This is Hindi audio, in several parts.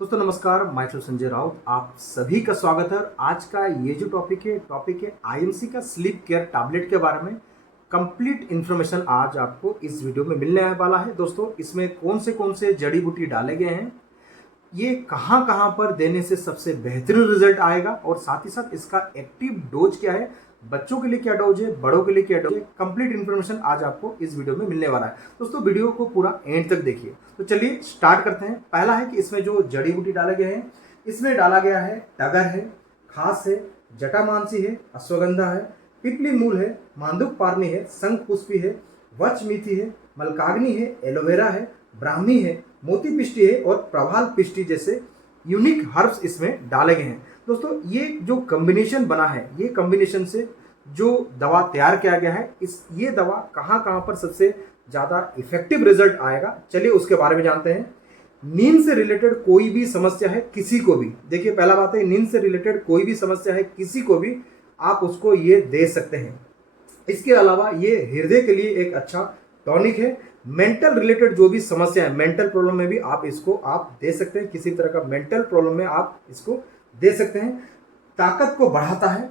दोस्तों नमस्कार, मैं संजय राउत आप सभी का स्वागत है। आज का ये जो टॉपिक है आईएमसी का स्लीप केयर टैबलेट के बारे में कंप्लीट इन्फॉर्मेशन आज आपको इस वीडियो में मिलने वाला है। दोस्तों इसमें कौन से जड़ी बूटी डाले गए हैं, ये कहाँ कहाँ पर देने से सबसे बेहतरीन रिजल्ट आएगा और साथ ही साथ इसका एक्टिव डोज क्या है, बच्चों के लिए क्या डोज है, बड़ों के लिए क्या डोज है, कंप्लीट इन्फॉर्मेशन आज आपको इस वीडियो में मिलने वाला है। दोस्तों वीडियो को पूरा एंड तक देखिए। तो चलिए स्टार्ट करते हैं। पहला है कि इसमें जो जड़ी बूटी डाले गए हैं, इसमें डाला गया है टगर है, खास है, जटामांसी है, अश्वगंधा है, पिपली मूल है, मांडुक पारनी है, शंख पुष्पी है, वचमिथि है, मलकाग्नि है, एलोवेरा है, ब्राह्मी है, मोती पिष्टी है और प्रभाल पिष्टी जैसे यूनिक हर्ब्स इसमें डाले गए हैं। दोस्तों ये जो कॉम्बिनेशन बना है, ये कॉम्बिनेशन से जो दवा तैयार किया गया है, ये दवा कहाँ कहाँ पर सबसे ज़्यादा इफेक्टिव रिजल्ट आएगा, चलिए उसके बारे में जानते हैं। नींद से रिलेटेड कोई भी समस्या है किसी को भी, देखिए पहला बात है, नींद से रिलेटेड कोई भी समस्या है किसी को भी आप उसको ये दे सकते हैं। इसके अलावा ये हृदय के लिए एक अच्छा टॉनिक है। मेंटल रिलेटेड जो भी समस्या है, मेंटल प्रॉब्लम में भी आप इसको आप दे सकते हैं, किसी तरह का मेंटल प्रॉब्लम में आप इसको दे सकते हैं। ताकत को बढ़ाता है,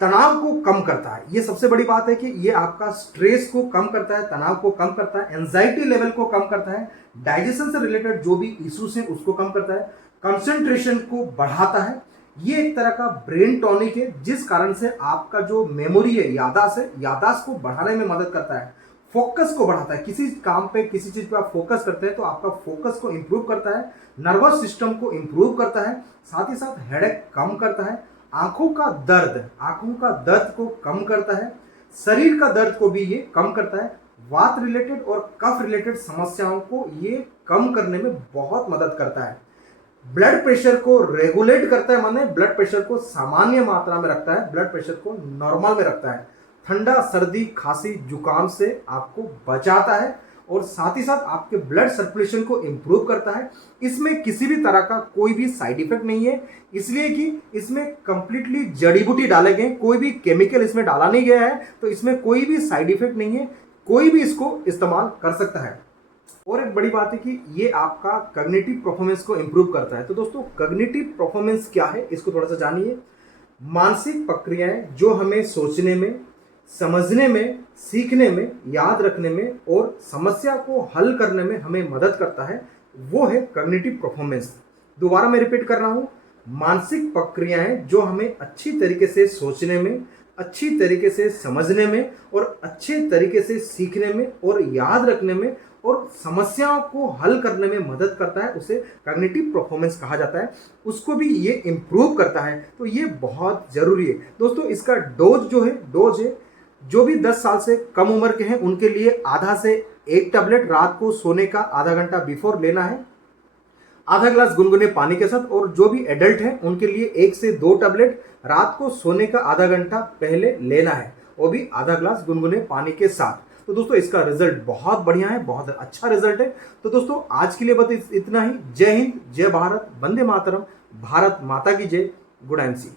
तनाव को कम करता है, ये सबसे बड़ी बात है कि ये आपका स्ट्रेस को कम करता है, तनाव को कम करता है, एंजाइटी लेवल को कम करता है, डाइजेशन से रिलेटेड जो भी इश्यूज हैं उसको कम करता है, कंसंट्रेशन को बढ़ाता है। ये एक तरह का ब्रेन टॉनिक है जिस कारण से आपका जो मेमोरी है, यादाश्त को बढ़ाने में मदद करता है, फोकस को बढ़ाता है। किसी काम पे, किसी चीज पे आप फोकस करते हैं तो आपका फोकस को इंप्रूव करता है, नर्वस सिस्टम को इंप्रूव करता है, साथ ही साथ हेडेक कम करता है, आंखों का दर्द को कम करता है, शरीर का दर्द को भी ये कम करता है, वात रिलेटेड और कफ रिलेटेड समस्याओं को ये कम करने में बहुत मदद करता है, ब्लड प्रेशर को रेगुलेट करता है, माने ब्लड प्रेशर को सामान्य मात्रा में रखता है, ब्लड प्रेशर को नॉर्मल में रखता है, ठंडा, सर्दी, खांसी, जुकाम से आपको बचाता है और साथ ही साथ आपके ब्लड सर्कुलेशन को इंप्रूव करता है। इसमें किसी भी तरह का कोई भी साइड इफेक्ट नहीं है, इसलिए कि इसमें कंप्लीटली जड़ी बूटी डाले गए, कोई भी केमिकल इसमें डाला नहीं गया है, तो इसमें कोई भी साइड इफेक्ट नहीं है, कोई भी इसको इस्तेमाल कर सकता है। और एक बड़ी बात है कि ये आपका कॉग्निटिव परफॉर्मेंस को इंप्रूव करता है। तो दोस्तों कॉग्निटिव परफॉर्मेंस क्या है, इसको थोड़ा सा जानिए। मानसिक प्रक्रियाएं जो हमें सोचने में, समझने में, सीखने में, याद रखने में और समस्या को हल करने में हमें मदद करता है, वो है कॉग्निटिव परफॉर्मेंस। दोबारा मैं रिपीट कर रहा हूं, मानसिक प्रक्रियाएं जो हमें अच्छी तरीके से सोचने में, अच्छी तरीके से समझने में और अच्छे तरीके से सीखने में और याद रखने में और समस्याओं को हल करने में मदद करता है, उसे कॉग्निटिव परफॉर्मेंस कहा जाता है, उसको भी ये इंप्रूव करता है। तो ये बहुत जरूरी है। दोस्तों इसका डोज है जो भी 10 साल से कम उम्र के हैं उनके लिए आधा से 1 टैबलेट रात को सोने का आधा घंटा बिफोर लेना है, आधा ग्लास गुनगुने पानी के साथ, और जो भी एडल्ट हैं उनके लिए 1 से 2 टैबलेट रात को सोने का आधा घंटा पहले लेना है, वो भी आधा ग्लास गुनगुने पानी के साथ। तो दोस्तों इसका रिजल्ट बहुत बढ़िया है, बहुत अच्छा रिजल्ट है। तो दोस्तों आज के लिए बस इतना ही। जय हिंद, जय भारत, वंदे मातरम, भारत माता की जय, गुड एमसी।